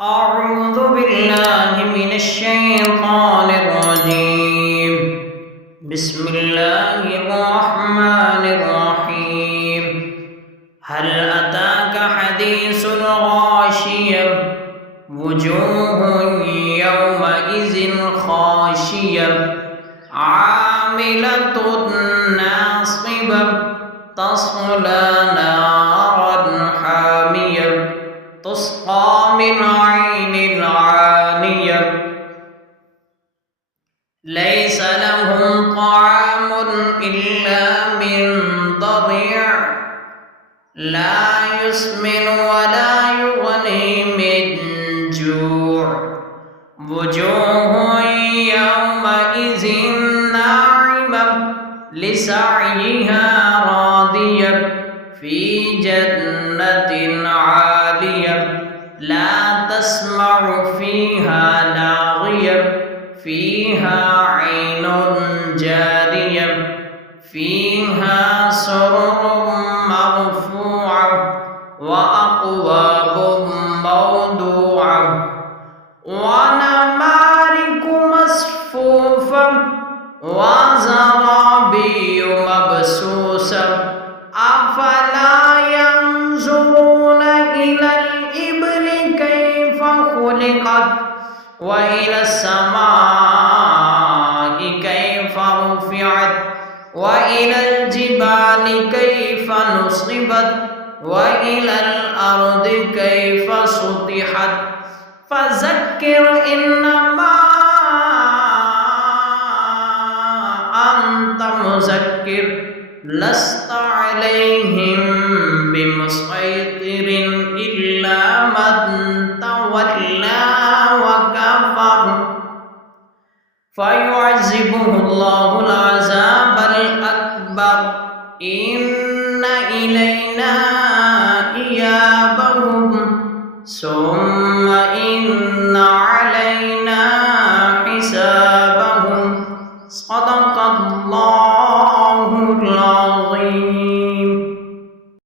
أعوذ بالله من الشيطان الرجيم. بسم الله الرحمن الرحيم. هل أتاك حديث الغاشية وجوه يومئذ خاشية عاملة ناصبة تصلى نارا حامية تسقى من عين عانية ليس لهم طعام إلا من ضريع لا يسمن ولا يغني من جوع وجوه يومئذ ناعمة لسعيها راضية في جنة عالية لا تسمع فيها لاغية فيها عين جارية فيها سرر مرفوعة وأكواب موضوعة ونمارق مصفوفة وزرابي مبثوثة أفلا ينظرون إلى الإبل كيف خلقت وإلى السماء كيف رفعت وإلى الجبال كيف نصبت وإلى الأرض كيف سطحت فذكر إنما أنت مذكر لست عليهم بمسيطر إلا من تولى وكفر فيعذبه الله العذاب الأكبر إن إلينا